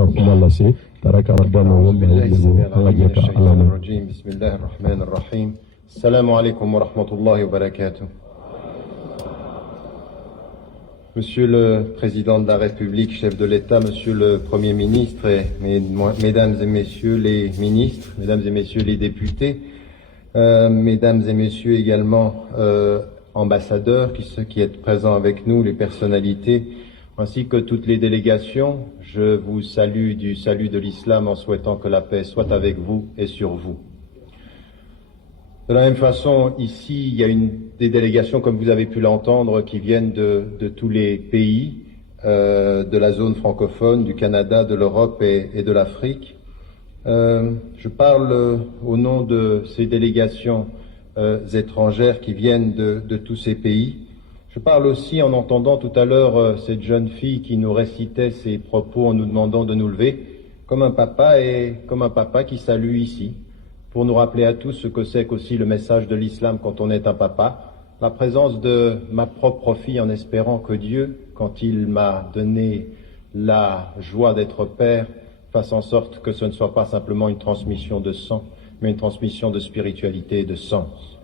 ka kuma lase tare ka da mu wanda ya yi Allah ya ta alama. Bismillahirrahmanirrahim. Assalamu alaikum wa rahmatullahi wa barakatuh. Monsieur le Président de la République, chef de l'État, Monsieur le Premier ministre, et Mesdames et Messieurs les ministres, Mesdames et Messieurs les députés, Mesdames et Messieurs également ambassadeurs qui êtes présents avec nous, les personnalités, ainsi que toutes les délégations, je vous salue du salut de l'islam en souhaitant que la paix soit avec vous et sur vous. De la même façon, ici, il y a des délégations, comme vous avez pu l'entendre, qui viennent de tous les pays de la zone francophone, du Canada, de l'Europe et de l'Afrique. Je parle au nom de ces délégations étrangères qui viennent de tous ces pays. Je parle aussi en entendant tout à l'heure cette jeune fille qui nous récitait ses propos en nous demandant de nous lever, comme un papa qui salue ici, pour nous rappeler à tous ce que c'est qu'aussi le message de l'islam quand on est un papa, la présence de ma propre fille en espérant que Dieu, quand il m'a donné la joie d'être père, fasse en sorte que ce ne soit pas simplement une transmission de sang, mais une transmission de spiritualité et de sens.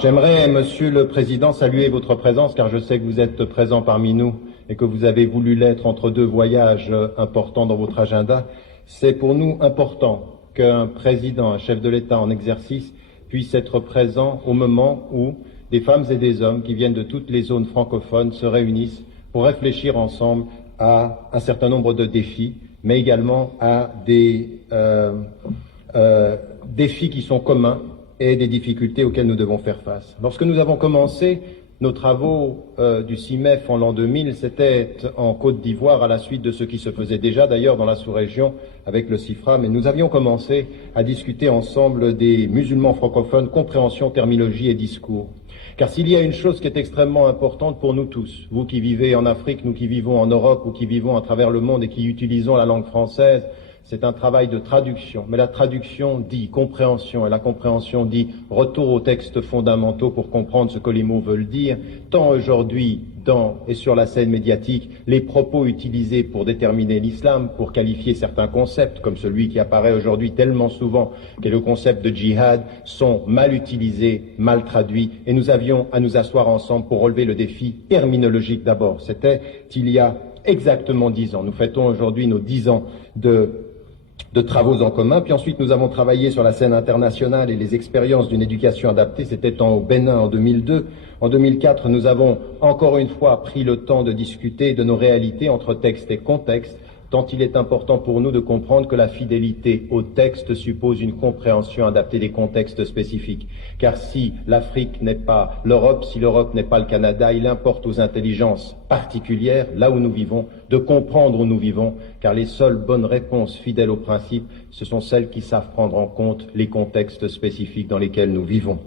J'aimerais, Monsieur le Président, saluer votre présence car je sais que vous êtes présent parmi nous et que vous avez voulu l'être entre deux voyages importants dans votre agenda. C'est pour nous important qu'un président, un chef de l'État en exercice puisse être présent au moment où des femmes et des hommes qui viennent de toutes les zones francophones se réunissent pour réfléchir ensemble à un certain nombre de défis, mais également à des défis qui sont communs et des difficultés auxquelles nous devons faire face. Lorsque nous avons commencé nos travaux du CIMEF en l'an 2000, c'était en Côte d'Ivoire à la suite de ce qui se faisait déjà d'ailleurs dans la sous-région avec le CIFRA, mais nous avions commencé à discuter ensemble des musulmans francophones, compréhension, terminologie et discours. Car s'il y a une chose qui est extrêmement importante pour nous tous, vous qui vivez en Afrique, nous qui vivons en Europe ou qui vivons à travers le monde et qui utilisons la langue française, c'est un travail de traduction. Mais la traduction dit compréhension et la compréhension dit retour aux textes fondamentaux pour comprendre ce que les mots veulent dire. Tant aujourd'hui, dans et sur la scène médiatique, les propos utilisés pour déterminer l'islam, pour qualifier certains concepts, comme celui qui apparaît aujourd'hui tellement souvent, qui est le concept de djihad, sont mal utilisés, mal traduits. Et nous avions à nous asseoir ensemble pour relever le défi terminologique d'abord. C'était il y a exactement 10 ans. Nous fêtons aujourd'hui nos 10 ans de travaux en commun, puis ensuite nous avons travaillé sur la scène internationale et les expériences d'une éducation adaptée, c'était au Bénin en 2002. En 2004, nous avons encore une fois pris le temps de discuter de nos réalités entre texte et contexte, tant il est important pour nous de comprendre que la fidélité au texte suppose une compréhension adaptée des contextes spécifiques. Car si l'Afrique n'est pas l'Europe, si l'Europe n'est pas le Canada, il importe aux intelligences particulières, là où nous vivons, de comprendre où nous vivons, car les seules bonnes réponses fidèles aux principes, ce sont celles qui savent prendre en compte les contextes spécifiques dans lesquels nous vivons.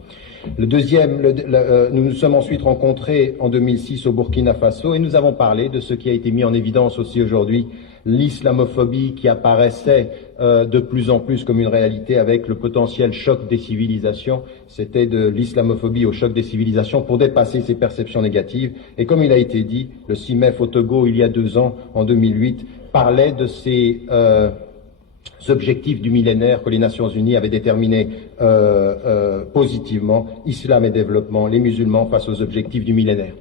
Nous nous sommes ensuite rencontrés en 2006 au Burkina Faso et nous avons parlé de ce qui a été mis en évidence aussi aujourd'hui, l'islamophobie qui apparaissait de plus en plus comme une réalité avec le potentiel choc des civilisations. C'était de l'islamophobie au choc des civilisations pour dépasser ces perceptions négatives. Et comme il a été dit, le CIMEF au Togo, il y a 2 ans, en 2008, parlait de ces objectifs du millénaire que les Nations Unies avaient déterminés positivement, islam et développement, les musulmans face aux objectifs du millénaire.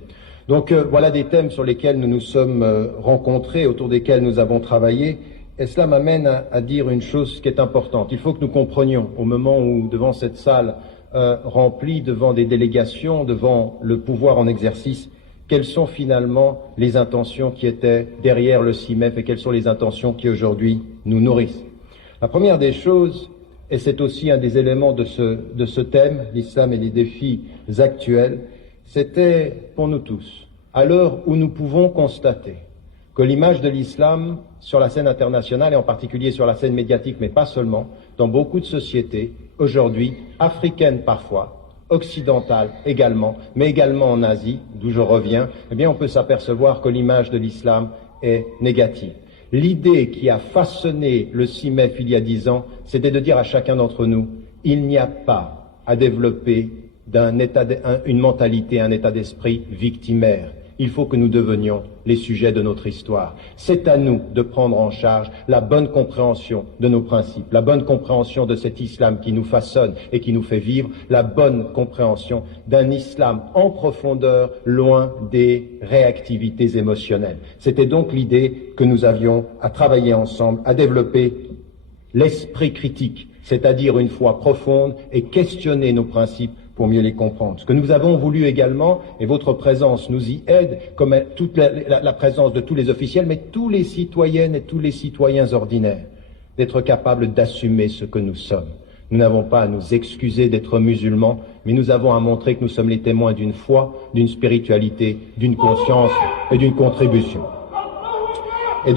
Donc voilà des thèmes sur lesquels nous nous sommes rencontrés, autour desquels nous avons travaillé. Et cela m'amène à dire une chose qui est importante. Il faut que nous comprenions, au moment où, devant cette salle remplie, devant des délégations, devant le pouvoir en exercice, quelles sont finalement les intentions qui étaient derrière le CIMEF et quelles sont les intentions qui aujourd'hui nous nourrissent. La première des choses, et c'est aussi un des éléments de ce thème, l'islam et les défis actuels, c'était pour nous tous, à l'heure où nous pouvons constater que l'image de l'islam sur la scène internationale et en particulier sur la scène médiatique, mais pas seulement, dans beaucoup de sociétés, aujourd'hui, africaines parfois, occidentales également, mais également en Asie, d'où je reviens, eh bien on peut s'apercevoir que l'image de l'islam est négative. L'idée qui a façonné le CIMEF il y a 10 ans, c'était de dire à chacun d'entre nous, il n'y a pas à développer une mentalité, un état d'esprit victimaire. il faut que nous devenions les sujets de notre histoire. C'est à nous de prendre en charge la bonne compréhension de nos principes, la bonne compréhension de cet islam qui nous façonne et qui nous fait vivre, la bonne compréhension d'un islam en profondeur, loin des réactivités émotionnelles. C'était donc l'idée que nous avions à travailler ensemble, à développer l'esprit critique, c'est-à-dire une foi profonde et questionner nos principes pour mieux les comprendre. Ce que nous avons voulu également, et votre présence nous y aide, comme toute la présence de tous les officiels, mais tous les citoyennes et tous les citoyens ordinaires, d'être capables d'assumer ce que nous sommes. Nous n'avons pas à nous excuser d'être musulmans, mais nous avons à montrer que nous sommes les témoins d'une foi, d'une spiritualité, d'une conscience et d'une contribution. Et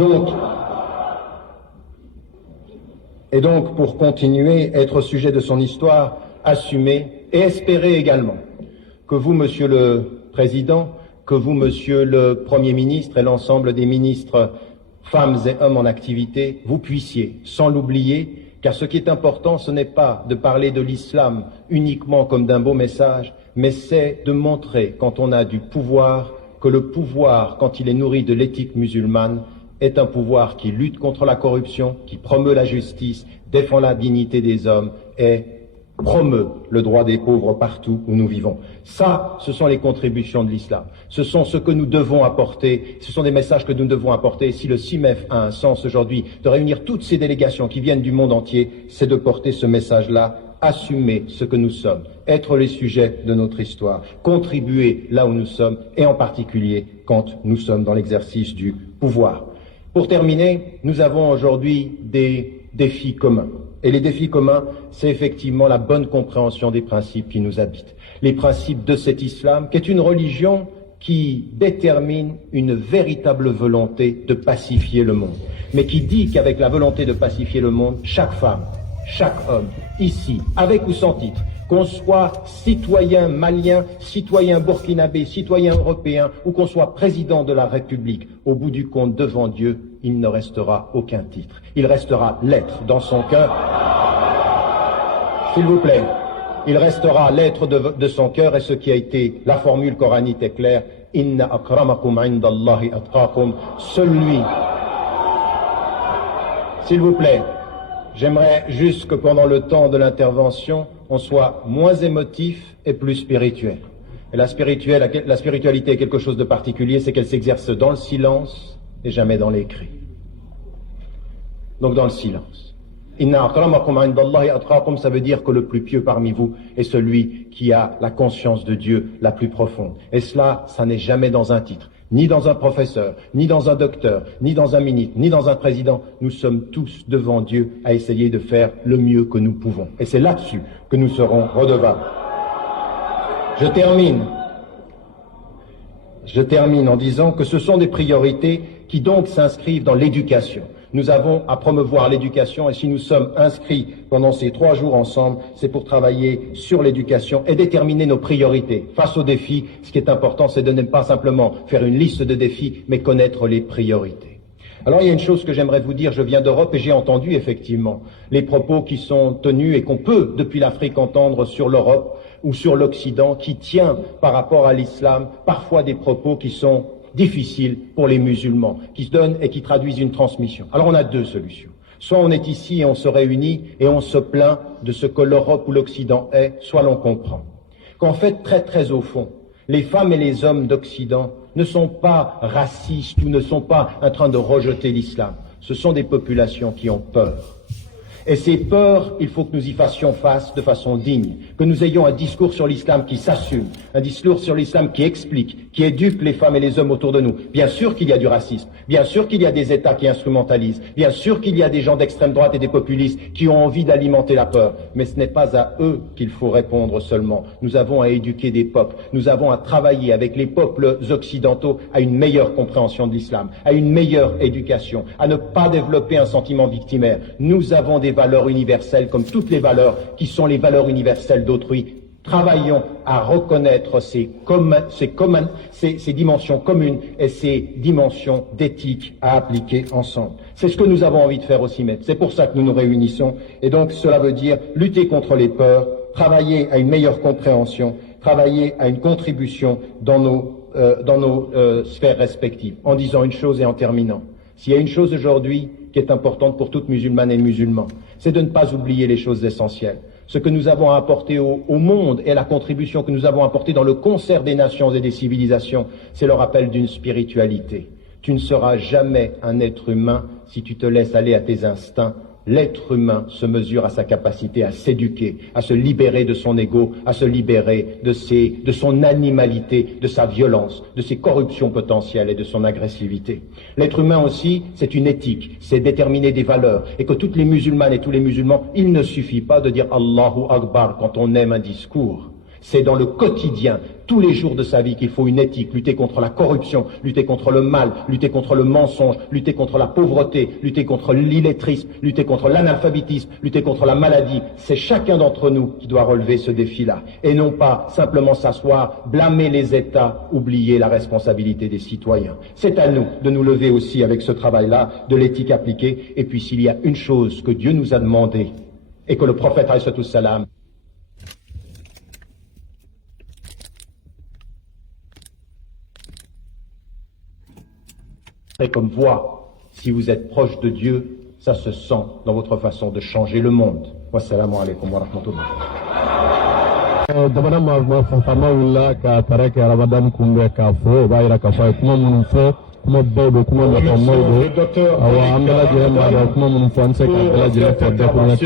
donc, pour continuer, être sujet de son histoire, assumer et espérer également que vous, Monsieur le Président, que vous, Monsieur le Premier ministre et l'ensemble des ministres, femmes et hommes en activité, vous puissiez, sans l'oublier, car ce qui est important, ce n'est pas de parler de l'islam uniquement comme d'un beau message, mais c'est de montrer, quand on a du pouvoir, que le pouvoir, quand il est nourri de l'éthique musulmane, est un pouvoir qui lutte contre la corruption, qui promeut la justice, défend la dignité des hommes et promeut le droit des pauvres partout où nous vivons. Ça, ce sont les contributions de l'islam. Ce sont ce que nous devons apporter, ce sont des messages que nous devons apporter. Et si le CIMEF a un sens aujourd'hui, de réunir toutes ces délégations qui viennent du monde entier, c'est de porter ce message-là, assumer ce que nous sommes, être les sujets de notre histoire, contribuer là où nous sommes, et en particulier quand nous sommes dans l'exercice du pouvoir. Pour terminer, nous avons aujourd'hui des défis communs. Et les défis communs, c'est effectivement la bonne compréhension des principes qui nous habitent. Les principes de cet islam, qui est une religion qui détermine une véritable volonté de pacifier le monde. Mais qui dit qu'avec la volonté de pacifier le monde, chaque femme, chaque homme, ici, avec ou sans titre, qu'on soit citoyen malien, citoyen burkinabé, citoyen européen, ou qu'on soit président de la République, au bout du compte, devant Dieu, il ne restera aucun titre. Il restera l'être dans son cœur. S'il vous plaît, il restera l'être de son cœur, et ce qui a été, la formule coranique est claire, Inna akramakum indallahi atqakum, celui. S'il vous plaît, j'aimerais juste que pendant le temps de l'intervention, on soit moins émotif et plus spirituel. Et la spiritualité est quelque chose de particulier, c'est qu'elle s'exerce dans le silence et jamais dans les cris. Donc dans le silence. Inna akramakum indallahi atqakum, ça veut dire que le plus pieux parmi vous est celui qui a la conscience de Dieu la plus profonde. Et cela, ça n'est jamais dans un titre, ni dans un professeur, ni dans un docteur, ni dans un ministre, ni dans un président. Nous sommes tous devant Dieu à essayer de faire le mieux que nous pouvons. Et c'est là-dessus que nous serons redevables. Je termine en disant que ce sont des priorités qui donc s'inscrivent dans l'éducation. Nous avons à promouvoir l'éducation, et si nous sommes inscrits pendant ces 3 jours ensemble, c'est pour travailler sur l'éducation et déterminer nos priorités. Face aux défis, ce qui est important, c'est de ne pas simplement faire une liste de défis, mais connaître les priorités. Alors il y a une chose que j'aimerais vous dire, je viens d'Europe et j'ai entendu effectivement les propos qui sont tenus et qu'on peut depuis l'Afrique entendre sur l'Europe ou sur l'Occident qui tient par rapport à l'islam, parfois des propos qui sont difficiles pour les musulmans, qui se donnent et qui traduisent une transmission. Alors on a 2 solutions. Soit on est ici et on se réunit et on se plaint de ce que l'Europe ou l'Occident est, soit l'on comprend qu'en fait, très au fond, les femmes et les hommes d'Occident ne sont pas racistes ou ne sont pas en train de rejeter l'islam. Ce sont des populations qui ont peur. Et ces peurs, il faut que nous y fassions face de façon digne, que nous ayons un discours sur l'islam qui s'assume, un discours sur l'islam qui explique, qui éduque les femmes et les hommes autour de nous. Bien sûr qu'il y a du racisme, bien sûr qu'il y a des États qui instrumentalisent, bien sûr qu'il y a des gens d'extrême droite et des populistes qui ont envie d'alimenter la peur, mais ce n'est pas à eux qu'il faut répondre seulement. Nous avons à éduquer des peuples, nous avons à travailler avec les peuples occidentaux à une meilleure compréhension de l'islam, à une meilleure éducation, à ne pas développer un sentiment victimaire. Nous avons des valeurs universelles comme toutes les valeurs qui sont les valeurs universelles d'autrui. Travaillons à reconnaître ces dimensions communes et ces dimensions d'éthique à appliquer ensemble. C'est ce que nous avons envie de faire au CIMEF. C'est pour ça que nous nous réunissons. Et donc cela veut dire lutter contre les peurs, travailler à une meilleure compréhension, travailler à une contribution dans nos sphères respectives, en disant une chose et en terminant. S'il y a une chose aujourd'hui qui est importante pour toute musulmane et musulman, c'est de ne pas oublier les choses essentielles. Ce que nous avons apporté au monde et la contribution que nous avons apportée dans le concert des nations et des civilisations, c'est le rappel d'une spiritualité. Tu ne seras jamais un être humain si tu te laisses aller à tes instincts. L'être humain se mesure à sa capacité à s'éduquer, à se libérer de son ego, à se libérer de son animalité, de sa violence, de ses corruptions potentielles et de son agressivité. L'être humain aussi, c'est une éthique, c'est déterminer des valeurs. Et que toutes les musulmanes et tous les musulmans, il ne suffit pas de dire Allahu Akbar quand on aime un discours. C'est dans le quotidien, tous les jours de sa vie qu'il faut une éthique, lutter contre la corruption, lutter contre le mal, lutter contre le mensonge, lutter contre la pauvreté, lutter contre l'illettrisme, lutter contre l'analphabétisme, lutter contre la maladie. C'est chacun d'entre nous qui doit relever ce défi-là. Et non pas simplement s'asseoir, blâmer les États, oublier la responsabilité des citoyens. C'est à nous de nous lever aussi avec ce travail-là, de l'éthique appliquée. Et puis s'il y a une chose que Dieu nous a demandé, et que le prophète alayhi salam comme voix, si vous êtes proche de Dieu, ça se sent dans votre façon de changer le monde. Wassalamu alaikum wa rahmatullah. Jamana ma fama wula ka tarake Ramadan kunbe ka fo ba ira ka fa kuma mun fo kuma bawdo kuma na famaw do awa ambala jere ma kuma mun fo anse ka bela jere fo da kuma